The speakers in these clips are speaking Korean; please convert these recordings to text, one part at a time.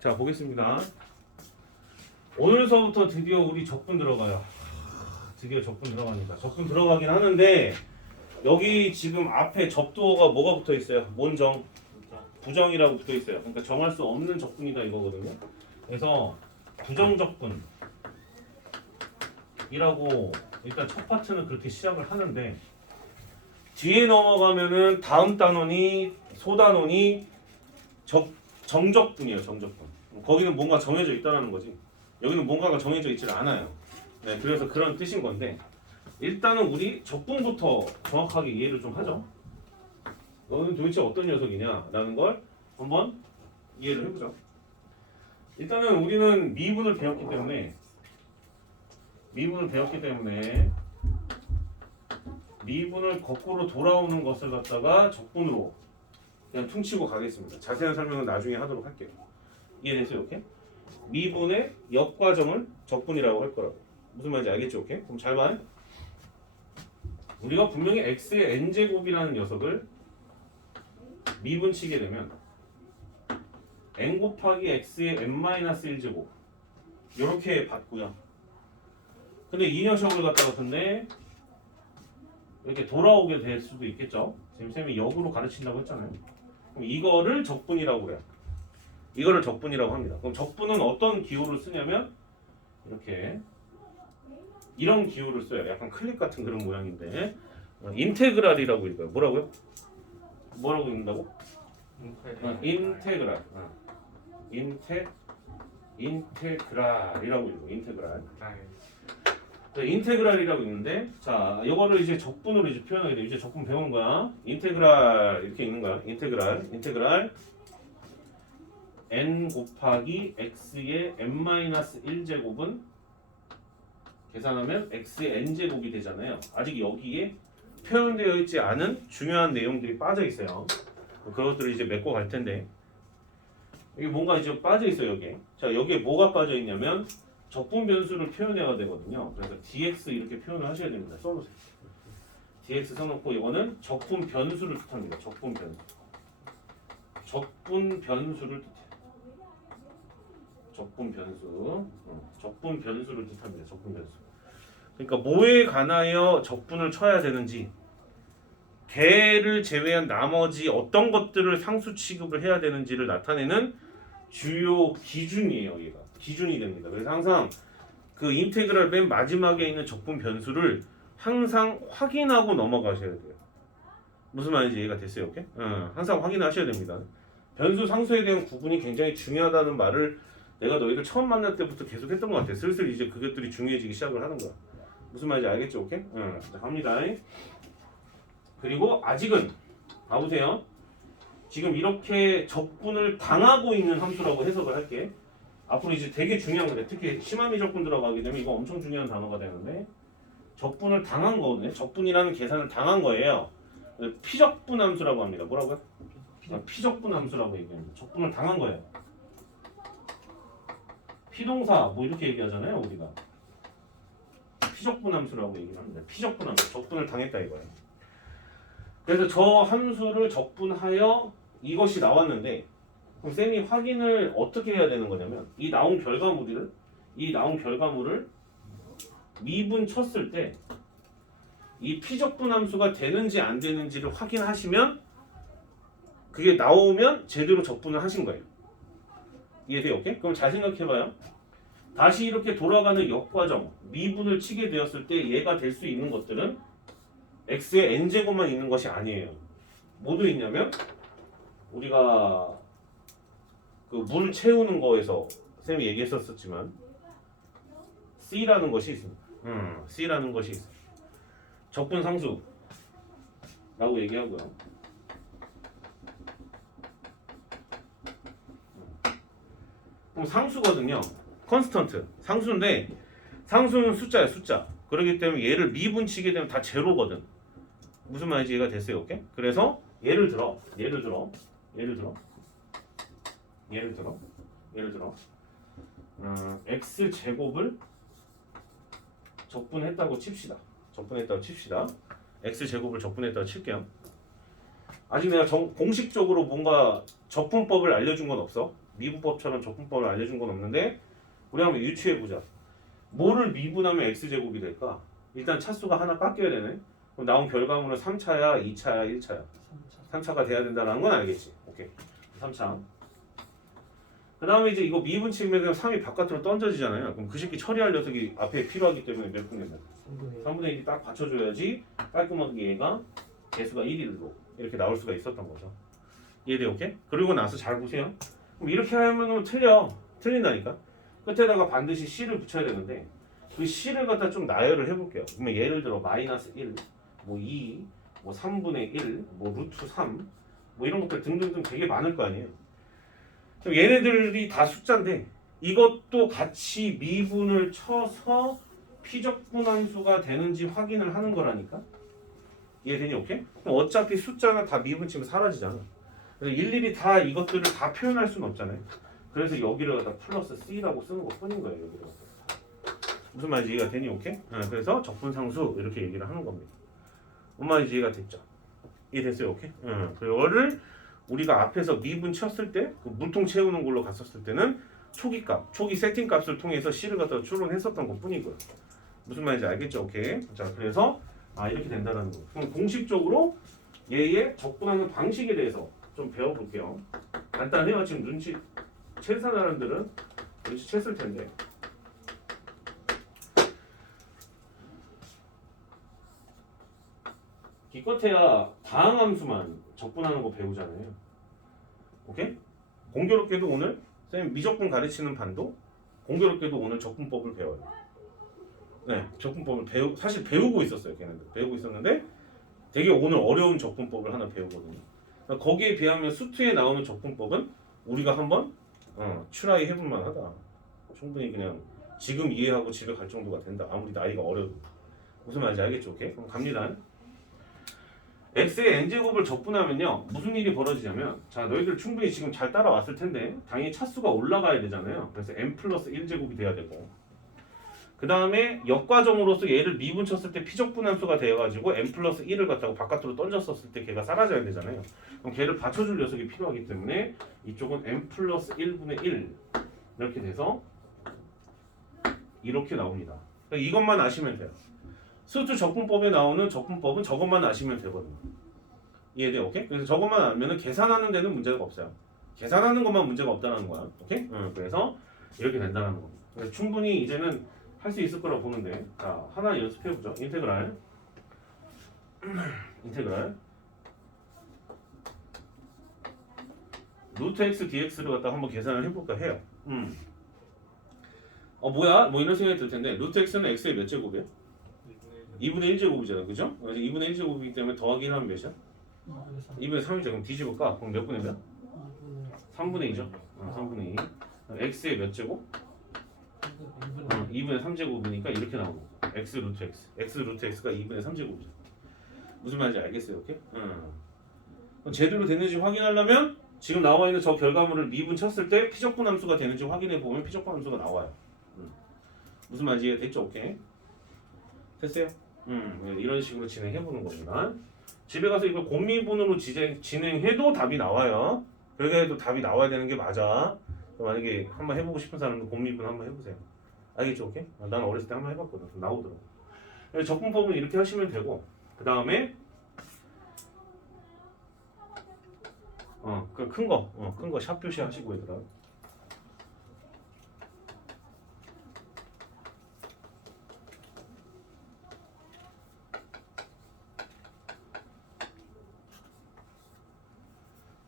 자, 보겠습니다. 오늘서부터 드디어 우리 적분 들어가요. 드디어 적분 들어가니까. 적분 들어가긴 하는데 여기 지금 앞에 접두어가 뭐가 붙어 있어요? 뭔정? 부정이라고 붙어 있어요. 그러니까 정할 수 없는 적분이다 이거거든요. 그래서 부정적분이라고 일단 첫 파트는 그렇게 시작을 하는데 뒤에 넘어가면은 다음 단원이 소단원이 정적분이에요. 정적분. 거기는 뭔가 정해져 있다라는 거지. 여기는 뭔가가 정해져 있질 않아요. 네, 그래서 그런 뜻인 건데 일단은 우리 적분부터 정확하게 이해를 좀 하죠. 너는 도대체 어떤 녀석이냐라는 걸 한번 이해를 해보죠. 일단은 우리는 미분을 배웠기 때문에 미분을 거꾸로 돌아오는 것을 갖다가 적분으로 그냥 퉁치고 가겠습니다. 자세한 설명은 나중에 하도록 할게요. 이해됐어요? 오케이? 미분의 역과정을 적분이라고 할 거라고. 무슨 말인지 알겠죠? 오케이? 그럼 잘 봐. 우리가 분명히 x의 n제곱이라는 녀석을 미분치게 되면 n 곱하기 x의 n-1제곱 이렇게 받고요. 근데 이 녀석을 갖다가 근데 이렇게 돌아오게 될 수도 있겠죠. 지금 쌤이 역으로 가르친다고 했잖아요. 그럼 이거를 적분이라고 해요. 이거를 적분이라고 합니다. 그럼 적분은 어떤 기호를 쓰냐면 이렇게 이런 기호를 써요. 약간 클립 같은 그런 모양인데 인테그랄이라고 읽어요. 뭐라고요? 뭐라고 읽는다고? 인테그랄. 인테그랄이라고 읽어. 인테그랄. 인테그랄이라고 있는데 자 이거를 이제 적분으로 이제 표현하게 돼. 이제 적분 배운 거야. 인테그랄 이렇게 읽는 거야. 인테그랄 n 곱하기 x의 n-1제곱은 계산하면 x의 n제곱이 되잖아요. 아직 여기에 표현되어 있지 않은 중요한 내용들이 빠져 있어요. 그것들을 이제 메꿔 갈 텐데 이게 뭔가 이제 빠져 있어요. 여기에. 자 여기에 뭐가 빠져 있냐면 적분 변수를 표현해야 되거든요. 그래서 dx 이렇게 표현을 하셔야 됩니다. 써놓으세요. dx 써놓고 이거는 적분 변수를 뜻합니다. 적분 변수. 적분 변수를 뜻해요. 적분 변수를 뜻합니다. 적분 변수. 그러니까 뭐에 관하여 적분을 쳐야 되는지, 개를 제외한 나머지 어떤 것들을 상수 취급을 해야 되는지를 나타내는 주요 기준이에요. 얘가 기준이 됩니다. 그래서 항상 그 인테그랄 맨 마지막에 있는 적분 변수를 항상 확인하고 넘어가셔야 돼요. 무슨 말인지 이해가 됐어요? 오케이? 항상 확인하셔야 됩니다. 변수 상수에 대한 구분이 굉장히 중요하다는 말을 내가 너희들 처음 만날 때부터 계속 했던 것 같아. 슬슬 이제 그것들이 중요해지기 시작을 하는 거야. 무슨 말인지 알겠죠? 오케이? 자, 갑니다. 그리고 아직은 봐보세요. 지금 이렇게 적분을 당하고 있는 함수라고 해석을 할게. 앞으로 이제 되게 중요한 거래. 특히 심화미 적분 들어가게 되면 이거 엄청 중요한 단어가 되는데 적분을 당한 거네. 적분이라는 계산을 당한 거예요. 피적분 함수라고 합니다. 뭐라고요? 피적분 함수라고 얘기합니다. 적분을 당한 거예요. 피동사 뭐 이렇게 얘기하잖아요. 우리가 피적분 함수라고 얘기를 합니다. 피적분 함수. 적분을 당했다 이거예요. 그래서 저 함수를 적분하여 이것이 나왔는데 그럼 쌤이 확인을 어떻게 해야 되는 거냐면 이 나온 결과물을 미분 쳤을 때 이 피적분 함수가 되는지 안 되는지를 확인하시면 그게 나오면 제대로 적분을 하신 거예요. 이해돼요? 오케이? 그럼 잘 생각해봐요. 다시 이렇게 돌아가는 역과정 미분을 치게 되었을 때 얘가 될 수 있는 것들은 x의 n제곱만 있는 것이 아니에요. 뭐도 있냐면 우리가 그 물 채우는 거에서 쌤이 얘기했었지만 C라는 것이 있습니다. C라는 것이 있어요. 적분 상수라고 얘기하고요. 그럼 상수거든요. 컨스턴트 상수인데 상수는 숫자야 숫자. 그렇기 때문에 얘를 미분치게 되면 다 제로거든. 무슨 말인지 이해가 됐어요? 오케이? 그래서 예를 들어 x 제곱을 적분했다고 칩시다. x 제곱을 적분했다고 칠게요. 아직 내가 공식적으로 뭔가 적분법을 알려준 건 없어. 미분법처럼 적분법을 알려준 건 없는데 우리 한번 유추해보자. 뭐를 미분하면 x제곱이 될까? 일단 차수가 하나 깎여야 되네. 그럼 나온 결과물은 3차야, 2차야, 1차야? 3차가 돼야 된다는 건 알겠지. 오케이. 3차. 그 다음에 이제 이거 미분 측면에서 3이 바깥으로 던져지잖아요. 그럼 그 새끼 처리할 녀석이 앞에 필요하기 때문에 몇 분의 몇? 3분의 1이 딱 받쳐줘야지 깔끔하게 얘가 개수가 1일로 이렇게 나올 수가 있었던 거죠. 이해돼? 오케이? 그리고 나서 잘 보세요. 그럼 이렇게 하면 틀린다니까? 끝에다가 반드시 C를 붙여야 되는데 그 C를 갖다 좀 나열을 해볼게요. 그러면 예를 들어 마이너스 1, 뭐 2, 뭐 3분의 1, 뭐 루트 3, 뭐 이런 것들 등등등 되게 많을 거 아니에요. 그럼 얘네들이 다 숫자인데 이것도 같이 미분을 쳐서 피적분함수가 되는지 확인을 하는 거라니까. 이해되니? 오케이? 그럼 어차피 숫자가 다 미분 치면 사라지잖아. 그래서 일일이 다 이것들을 다 표현할 수는 없잖아요. 그래서 여기를 갖다 플러스 C라고 쓰는 것 뿐인 거예요. 여기를 갖다. 무슨 말인지 이해가 되니? 오케이? 그래서 적분상수 이렇게 얘기를 하는 겁니다. 뭔 말인지 이해가 됐죠? 이해됐어요? 오케이? 그거를 우리가 앞에서 미분 쳤을 때 그 물통 채우는 걸로 갔었을 때는 초기값, 초기 세팅값을 통해서 C를 갖다 추론했었던 것 뿐이고요. 무슨 말인지 알겠죠? 오케이? 자, 그래서 이렇게 된다는 거. 그럼 공식적으로 얘의 적분하는 방식에 대해서 좀 배워볼게요. 간단해요. 지금 눈치 챈 사람들은 눈치 챘을 텐데. 기껏해야 다항함수만 적분하는 거 배우잖아요. 오케이? 공교롭게도 오늘 선생님 미적분 가르치는 반도 공교롭게도 오늘 적분법을 배워요. 네, 적분법을 사실 배우고 있었어요. 걔네들 배우고 있었는데 되게 오늘 어려운 적분법을 하나 배우거든요. 그러니까 거기에 비하면 수트에 나오는 적분법은 우리가 한번 트라이 해볼 만하다. 충분히 그냥 지금 이해하고 집에 갈 정도가 된다. 아무리 나이가 어려도. 무슨 말인지 알겠죠? 오케이? 그럼 갑니다. x의 n제곱을 적분하면요 무슨 일이 벌어지냐면, 자 너희들 충분히 지금 잘 따라왔을 텐데 당연히 차수가 올라가야 되잖아요. 그래서 n 플러스 1제곱이 돼야 되고, 그 다음에 역과정으로서 얘를 미분 쳤을 때 피적분함수가 되어가지고 n 플러스 1을 갖다가 바깥으로 던졌었을 때 걔가 사라져야 되잖아요. 그럼 걔를 받쳐줄 녀석이 필요하기 때문에 이쪽은 n 플러스 1분의 1 이렇게 돼서 이렇게 나옵니다. 그러니까 이것만 아시면 돼요. 수투 적분법에 나오는 적분법은 저것만 아시면 되거든요. 이해돼요? 오케이? 그래서 저것만 알면은 계산하는 데는 문제가 없어요. 계산하는 것만 문제가 없다는 거야. 오케이? 그래서 이렇게 된다는 겁니다. 그래서 충분히 이제는 할 수 있을 거라고 보는데, 자 하나 연습해보죠. 인테그랄 루트 x dx를 갖다 한번 계산을 해볼까 해요. 뭐야? 뭐 이런 생각이 들 텐데 루트 x는 x의 몇 제곱이야? 2분의 1제곱이잖아, 그죠? 그래서 2분의 1제곱이기 때문에 더하기 1 하면 몇이야? 2분의 3이죠. 그럼 뒤집을까? 그럼 몇 분의 몇? 3분의 2죠. 3분의 2. x의 몇 제곱? 2분의 3제곱이니까 이렇게 나오는 거죠. x 루트 x. x 루트 x가 2분의 3제곱이죠. 무슨 말인지 알겠어요? 오케이? 그럼 제대로 됐는지 확인하려면 지금 나와 있는 저 결과물을 미분 쳤을 때 피적분함수가 되는지 확인해 보면 피적분함수가 나와요. 무슨 말인지 됐죠? 오케이? 됐어요? 이런 식으로 진행해 보는 겁니다. 집에 가서 이걸 곰미분으로 진행해도 답이 나와요. 그렇게 해도 답이 나와야 되는 게 맞아. 만약에 한번 해보고 싶은 사람은 곰미분 한번 해보세요. 알겠죠? 오케이? 난 어렸을 때 한번 해봤거든. 나오더라고. 적분법은 이렇게 하시면 되고, 그 다음에 그 큰 거 샵 표시하시고 얘들아.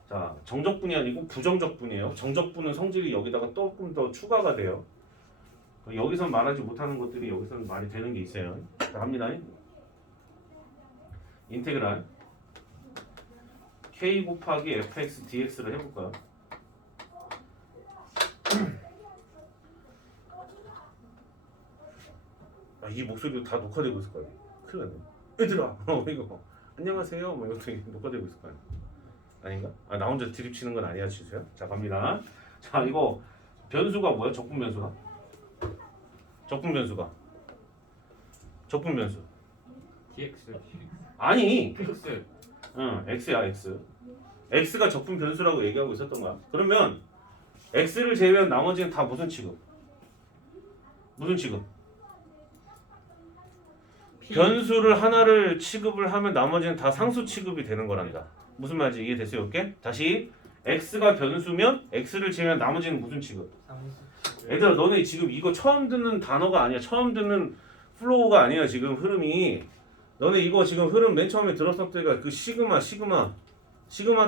자, 정적분이 아니고 부정적분이에요. 정적분은 성질이 여기다가 조금 더 추가가 돼요. 여기선 말하지 못하는 것들이 여기서는 말이 되는 게 있어요. 자, 갑니다. 인테그랄 k 곱하기 fx dx를 해볼까요? 이 목소리도 다 녹화되고 있을 거야. 큰일 났네. 얘들아, 이거 안녕하세요. 뭐 이것도 녹화되고 있을 거야. 아닌가? 나 혼자 드립 치는 건 아니야, 치세요. 자, 갑니다. 자, 이거 변수가 뭐야? 적분 변수가? 적분 변수. dx. 아니, x. x야, x. x가 적분 변수라고 얘기하고 있었던 거야. 그러면 x를 제외한 나머지는 다 무슨 취급? 무슨 취급? 변수를 하나를 취급을 하면 나머지는 다 상수 취급이 되는 거란다. 무슨 말인지 이해됐어요? 이렇게? 다시 x가 변수면 x를 제외한 나머지는 무슨 취급? 얘들아 너네 지금 이거 처음 듣는 단어가 아니야. 처음 듣는 플로우가 아니야. 지금 흐름이. 너네 이거 지금 흐름 맨 처음에 들었을 때가 그 시그마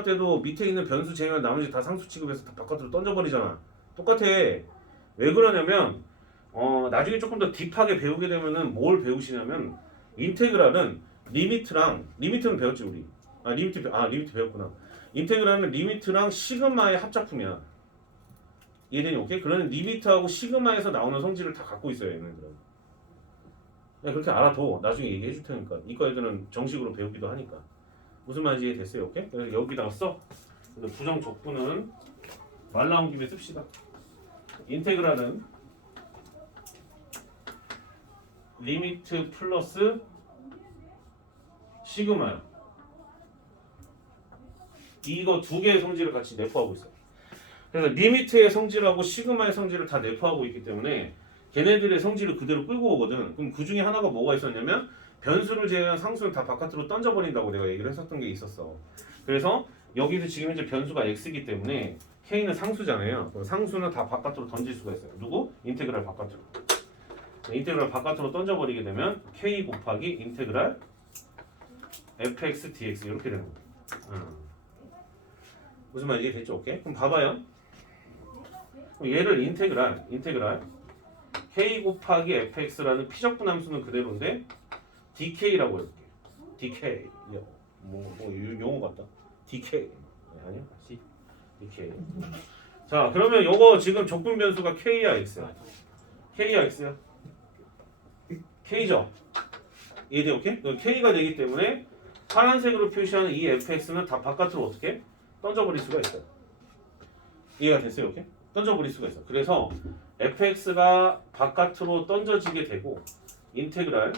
때도 밑에 있는 변수 제외한 나머지 다 상수 취급해서 다 바깥으로 던져버리잖아. 똑같아. 왜 그러냐면 나중에 조금 더 딥하게 배우게 되면은 뭘 배우시냐면 인테그랄은 리미트는 배웠지 우리. 리미트 배웠구나. 인테그랄은 리미트랑 시그마의 합작품이야. 이해되니? 오케이? 그러면 리미트하고 시그마에서 나오는 성질을 다 갖고 있어요 얘네들은. 그냥 그렇게 알아둬. 나중에 얘기해 줄 테니까. 이과 애들은 정식으로 배우기도 하니까. 무슨 말인지 이해됐어요? 오케이? 그래서 여기다가 써. 그래서 부정 적분은 말 나온 김에 씁시다. 인테그랄은 리미트 플러스 시그마야. 이거 두 개의 성질을 같이 내포하고 있어요. 그래서 리미트의 성질하고 시그마의 성질을 다 내포하고 있기 때문에 걔네들의 성질을 그대로 끌고 오거든. 그럼 그 중에 하나가 뭐가 있었냐면 변수를 제외한 상수는 다 바깥으로 던져버린다고 내가 얘기를 했었던 게 있었어. 그래서 여기도 지금 현재 변수가 x이기 때문에 k는 상수잖아요. 그럼 상수는 다 바깥으로 던질 수가 있어요. 누구? 인테그랄 바깥으로. 인테그랄 바깥으로 던져버리게 되면 k 곱하기 인테그랄 fx dx 이렇게 되는 거예요. 무슨 말인지 됐죠? 오케이? 그럼 봐봐요. 그럼 얘를 인테그랄 k 곱하기 fx라는 피적분 함수는 그대로인데 dk라고 해볼게. dk 뭐 용어 같다. dk 아니야? dk. 자 그러면 요거 지금 적분 변수가 k야 x야? k야 x야? k죠? 이해돼? 오케이? k가 되기 때문에 파란색으로 표시하는 이 fx는 다 바깥으로 어떻게? 던져버릴 수가 있어요. 이해가 됐어요? 오케이? 던져버릴 수가 있어. 그래서 fx가 바깥으로 던져지게 되고 인테그랄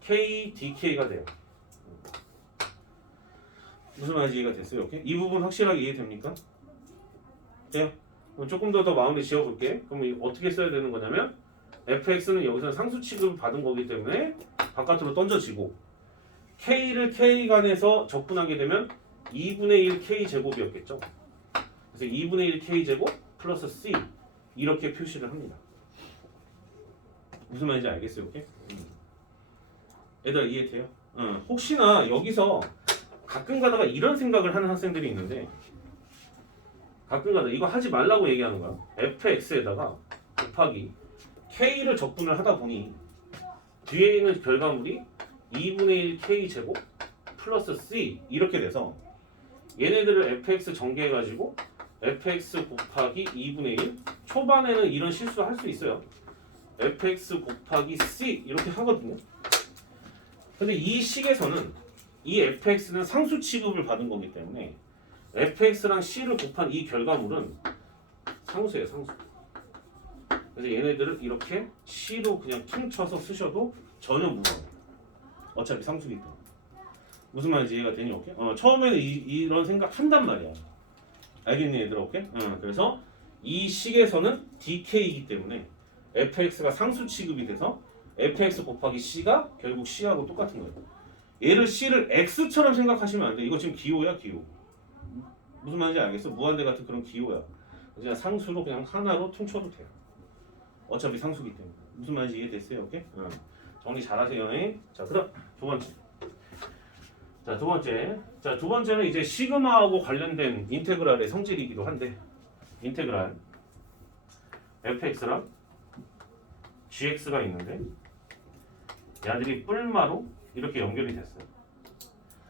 k dk가 돼요. 무슨 말인지 이해가 됐어요? 오케이? 이 부분 확실하게 이해됩니까? 돼요? 그럼 조금 더 마음에 지어볼게. 그럼 어떻게 써야 되는 거냐면 fx는 여기서 상수 취급을 받은 거기 때문에 바깥으로 던져지고 k를 k 간에서 적분하게 되면 2분의 1 k 제곱이었겠죠. 그래서 2분의 1 k 제곱 플러스 c 이렇게 표시를 합니다. 무슨 말인지 알겠어요? 오케이? 얘들아 이해돼요? 혹시나 여기서 가끔 가다가 이런 생각을 하는 학생들이 있는데 가끔 가다 이거 하지 말라고 얘기하는 거야. fx에다가 곱하기 k를 적분을 하다 보니 뒤에 있는 결과물이 2분의 1 k 제곱 플러스 c 이렇게 돼서 얘네들을 fx 전개해가지고 fx 곱하기 2분의 1 초반에는 이런 실수 할 수 있어요. fx 곱하기 c 이렇게 하거든요. 근데 이 식에서는 이 fx는 상수 취급을 받은 거기 때문에 fx랑 c를 곱한 이 결과물은 상수예요, 상수. 그래서 얘네들을 이렇게 c로 그냥 퉁쳐서 쓰셔도 전혀 무서워요. 어차피 상수기 때문에. 무슨 말인지 이해가 되니? 오케이? 처음에는 이런 생각 한단 말이야. 알겠니 얘들아? 오케이? 그래서 이 식에서는 dk이기 때문에 fx가 상수 취급이 돼서 fx 곱하기 c가 결국 c하고 똑같은 거예요. 얘를 c를 x처럼 생각하시면 안 돼. 이거 지금 기호야 기호. 무슨 말인지 알겠어? 무한대 같은 그런 기호야. 그냥 상수로 그냥 하나로 퉁쳐도 돼요. 어차피 상수기 때문에. 무슨 말인지 이해됐어요? 오케이? 정리 잘하세요. 자 그럼 두 번째. 자, 두 번째는 이제 시그마하고 관련된 인테그랄의 성질이기도 한데 인테그랄 fx랑 gx가 있는데 얘들이 뿔마로 이렇게 연결이 됐어요.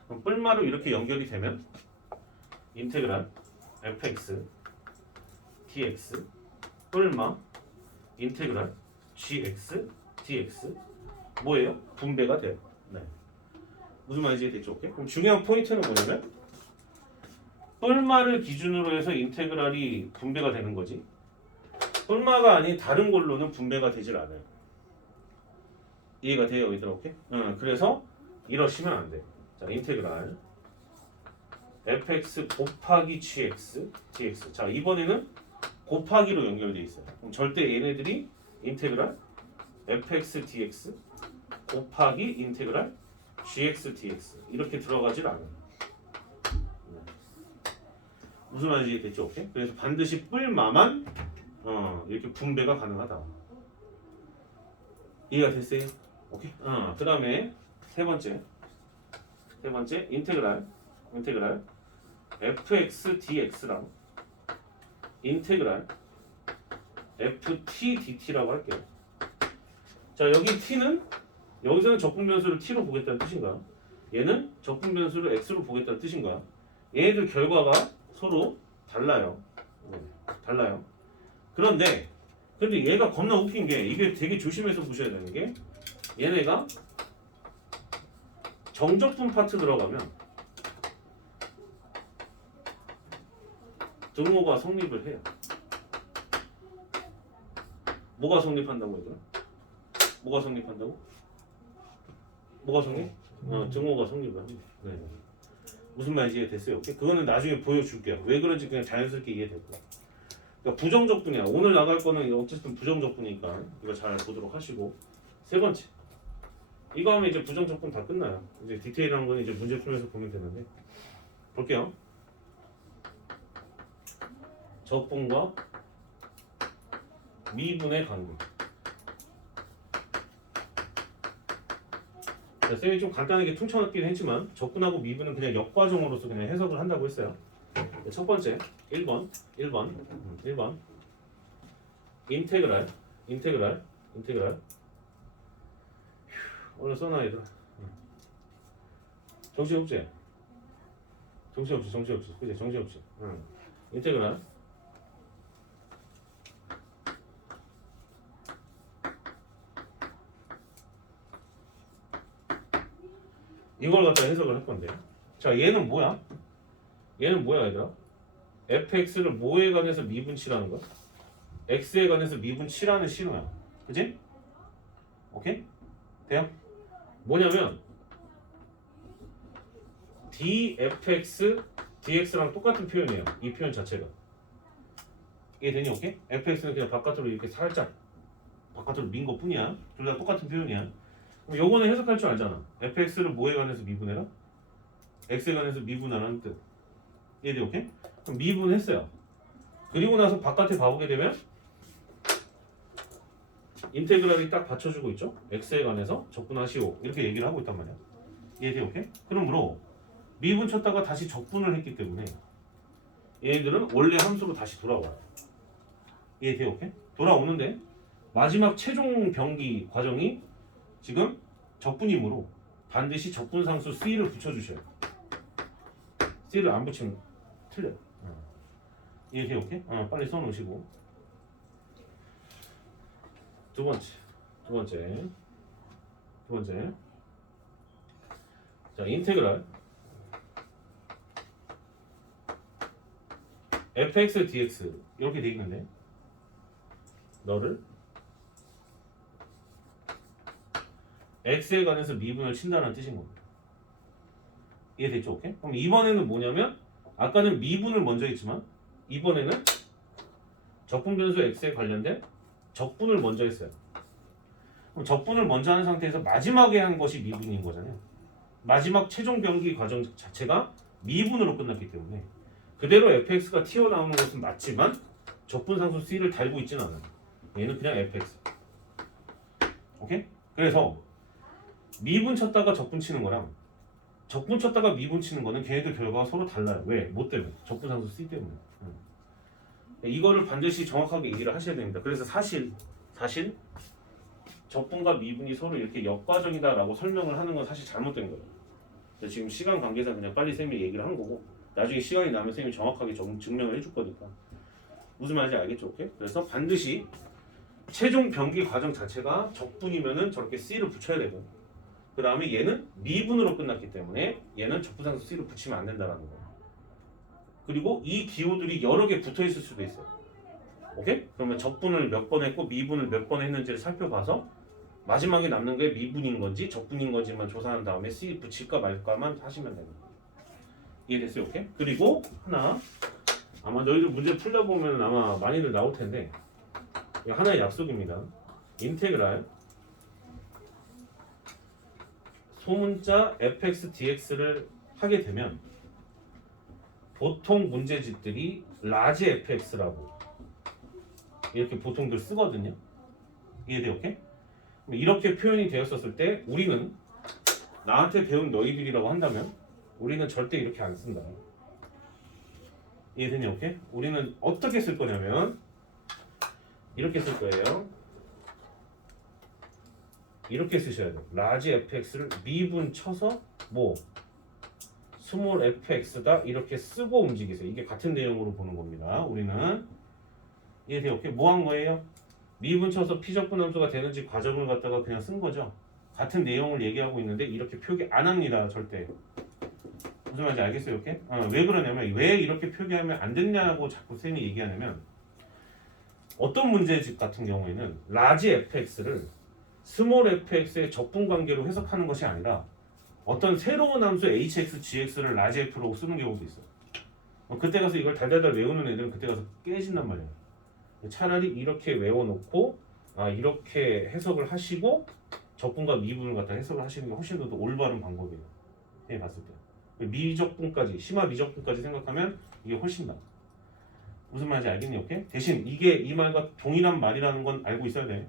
그럼 뿔마로 이렇게 연결이 되면 인테그랄 fx dx 뿔마 인테그랄 gx dx 뭐예요? 분배가 돼요. 네. 무슨 말인지 됐죠? 오케이? 그럼 중요한 포인트는 뭐냐면 뿔마를 기준으로 해서 인테그랄이 분배가 되는 거지 뿔마가 아닌 다른 걸로는 분배가 되질 않아요. 이해가 돼요? 얘들아? 오케이? 그래서 이러시면 안 돼. 자, 인테그랄 fx 곱하기 gx dx 자, 이번에는 곱하기로 연결돼 있어요. 그럼 절대 얘네들이 인테그랄 fx dx 곱하기 인테그랄 gx dx 이렇게 들어가질 않아요. 무슨 말인지 됐죠? 오케이? 그래서 반드시 뿔마만 이렇게 분배가 가능하다. 이해가 됐어요? 오케이? 그 다음에 세 번째 인테그랄 fx dx랑 인테그랄 ft dt라고 할게요. 자, 여기 t는 여기서는 적분 변수를 t로 보겠다는 뜻인가? 얘는 적분 변수를 x로 보겠다는 뜻인가? 얘네들 결과가 서로 달라요. 달라요. 그런데 얘가 겁나 웃긴 게 이게 되게 조심해서 보셔야 되는 게 얘네가 정적분 파트 들어가면 등호가 성립을 해요. 뭐가 성립한다고 얘들아? 뭐가 성립한다고? 뭐가 성립? 등호가 성립을 합니다. 네. 무슨 말인지 이해됐어요? 오케이? 그거는 나중에 보여줄게요. 왜 그런지 그냥 자연스럽게 이해될 거야. 그러니까 부정적분이야. 오늘 나갈 거는 어쨌든 부정적분이니까 이거 잘 보도록 하시고 세 번째 이거 하면 이제 부정적분 다 끝나요. 이제 디테일한 건 이제 문제 풀면서 보면 되는데 볼게요. 적분과 미분의 관계. 자, 쌤이 좀 간단하게 퉁쳐놨긴 했지만 적분하고 미분은 그냥 역과정으로서 그냥 해석을 한다고 했어요. 첫 번째 1번 인테그랄 오늘 써놔 얘들아. 정신없지? 그치? 정신없지? 인테그랄 이걸 갖다 해석을 할 건데 자 얘는 뭐야 얘들아? fx를 뭐에 관해서 미분치라는 거야? x에 관해서 미분치라는 신호야. 그치? 오케이? 돼요? 뭐냐면 dfx dx랑 똑같은 표현이에요. 이 표현 자체가 이해되니? 오케이? fx는 그냥 바깥으로 이렇게 살짝 바깥으로 민 것 뿐이야. 둘 다 똑같은 표현이야. 그럼 요거는 해석할 줄 알잖아. fx를 뭐에 관해서 미분해라? x에 관해서 미분하라는 뜻. 이해돼? 오케이? 그럼 미분했어요. 그리고 나서 바깥에 봐보게 되면 인테그랄이 딱 받쳐주고 있죠? x에 관해서 적분하시오 이렇게 얘기를 하고 있단 말이야. 이해돼? 오케이? 그러므로 미분 쳤다가 다시 적분을 했기 때문에 얘네들은 원래 함수로 다시 돌아와요. 이해돼? 오케이? 돌아오는데 마지막 최종 변기 과정이 지금 적분이므로 반드시 적분상수 C를 붙여주셔요. C를 안 붙이면 틀려요. 이해돼? 오케이? 빨리 써놓으시고 두 번째 자 인테그랄 fx dx 이렇게 돼 있는데 너를 x에 관해서 미분을 친다는 뜻인 겁니다. 이해됐죠? 오케이? 그럼 이번에는 뭐냐면 아까는 미분을 먼저 했지만 이번에는 적분 변수 x에 관련된 적분을 먼저 했어요. 그럼 적분을 먼저 한 상태에서 마지막에 한 것이 미분인 거잖아요. 마지막 최종 변기 과정 자체가 미분으로 끝났기 때문에 그대로 fx가 튀어나오는 것은 맞지만 적분상수 c를 달고 있지는 않아요. 얘는 그냥 fx. 오케이? 그래서 미분 쳤다가 적분 치는 거랑 적분 쳤다가 미분 치는 거는 걔네들 결과가 서로 달라요. 왜? 뭐 때문에? 적분상수 c 때문에. 이거를 반드시 정확하게 이해를 하셔야 됩니다. 그래서 사실 적분과 미분이 서로 이렇게 역과정이다라고 설명을 하는 건 사실 잘못된 거예요. 지금 시간 관계상 그냥 빨리 쌤이 얘기를 한 거고 나중에 시간이 나면 쌤이 정확하게 증명을 해줄 거니까 무슨 말인지 알겠죠? 오케이? 그래서 반드시 최종 변기 과정 자체가 적분이면은 저렇게 C를 붙여야 되고 그 다음에 얘는 미분으로 끝났기 때문에 얘는 적분상수 C를 붙이면 안 된다라는 거예요. 그리고 이 기호들이 여러 개 붙어 있을 수도 있어요. 오케이? 그러면 적분을 몇 번 했고 미분을 몇 번 했는지를 살펴봐서 마지막에 남는 게 미분인 건지 적분인 건지만 조사한 다음에 C 붙일까 말까만 하시면 됩니다. 이해됐어요? 오케이? 그리고 하나 아마 너희들 문제 풀다 보면 아마 많이들 나올 텐데 이거 하나의 약속입니다. 인테그랄 소문자 fx dx를 하게 되면 보통 문제집들이 라지 fx라고 이렇게 보통들 쓰거든요. 이해돼요? 오케이? 이렇게 표현이 되었었을 때 우리는 나한테 배운 너희들이라고 한다면 우리는 절대 이렇게 안 쓴다. 이해되냐? 오케이? 우리는 어떻게 쓸 거냐면 이렇게 쓸 거예요. 이렇게 쓰셔야 돼요. 라지 fx를 미분 쳐서 뭐 스몰 fx다 이렇게 쓰고 움직이세요. 이게 같은 내용으로 보는 겁니다. 우리는 이해돼요? 오케이? 뭐 한 거예요? 미분 쳐서 피적분 함수가 되는지 과정을 갖다가 그냥 쓴 거죠. 같은 내용을 얘기하고 있는데 이렇게 표기 안 합니다. 절대. 무슨 말인지 알겠어요? 이렇게? 왜 그러냐면 왜 이렇게 표기하면 안 됐냐고 자꾸 쌤이 얘기하냐면 어떤 문제집 같은 경우에는 라지 fx를 스몰 fx의 적분 관계로 해석하는 것이 아니라 어떤 새로운 함수 hx, gx를 라지 f로 쓰는 경우도 있어요. 그때 가서 이걸 달달달 외우는 애들은 그때 가서 깨진단 말이에요. 차라리 이렇게 외워놓고 이렇게 해석을 하시고 적분과 미분을 갖다 해석을 하시는 게 훨씬 더 올바른 방법이에요. 네, 봤을 때 미적분까지 심화 미적분까지 생각하면 이게 훨씬 나아. 무슨 말인지 알겠니? 오케이? 대신 이게 이 말과 동일한 말이라는 건 알고 있어야 돼.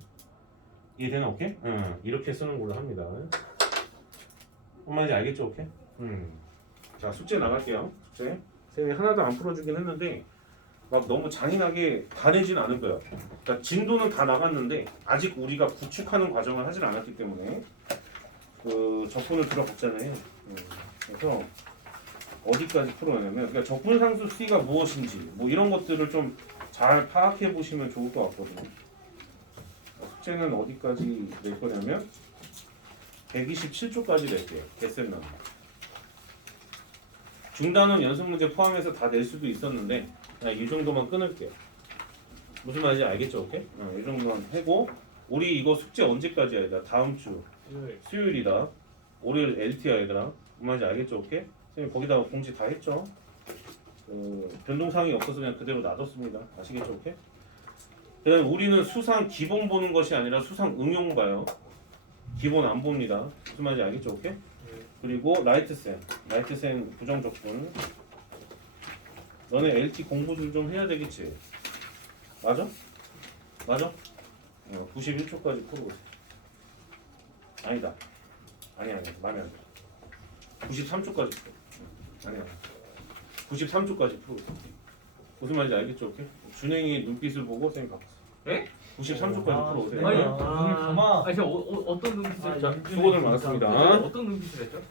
이해되나? 오케이? 이렇게 쓰는 걸로 합니다. 무슨 말인지 알겠죠? 오케이? 자, 숙제 나갈게요. 숙제 쌤이 하나도 안 풀어주긴 했는데 막 너무 잔인하게 가내진 않을 거예요. 그러니까 진도는 다 나갔는데 아직 우리가 구축하는 과정을 하진 않았기 때문에 그 적분을 들어봤잖아요. 그래서 어디까지 풀어내냐면 그러니까 적분상수 C가 무엇인지 뭐 이런 것들을 좀 잘 파악해 보시면 좋을 것 같거든요. 숙제는 어디까지 낼 거냐면 127쪽까지 낼게요. 개쌤은 중단원 연습 문제 포함해서 다 낼 수도 있었는데 이 정도만 끊을게요. 무슨 말인지 알겠죠? 오케이? 이 정도만 하고 우리 이거 숙제 언제까지 해야 돼? 다음 주 수요일이다. 월요일 LT야 얘들아. 무슨 말인지 알겠죠? 오케이? 선생님 거기다가 공지 다 했죠? 변동사항이 없어서 그냥 그대로 놔뒀습니다. 아시겠죠? 오케이? 그 다음에 우리는 수상 기본 보는 것이 아니라 수상 응용 봐요. 기본 안 봅니다. 무슨 말인지 알겠죠? 오케이? 그리고 라이트센 부정적분 너네 LT 공부를 좀 해야 되겠지? 맞아? 맞아? 91초까지 풀어보세요. 아니다. 아니야. 말이 안 돼. 93초까지 풀어. 아니야. 93초까지 풀어보세요. 무슨 말인지 알겠죠? 오케이? 준행이 눈빛을 보고 쌤이 바꿨어. 네? 93초까지 풀어보세요. 아니, 가만. 아니, 어떤 눈빛을 했죠? 수고들 많았습니다. 어떤 눈빛을 했죠?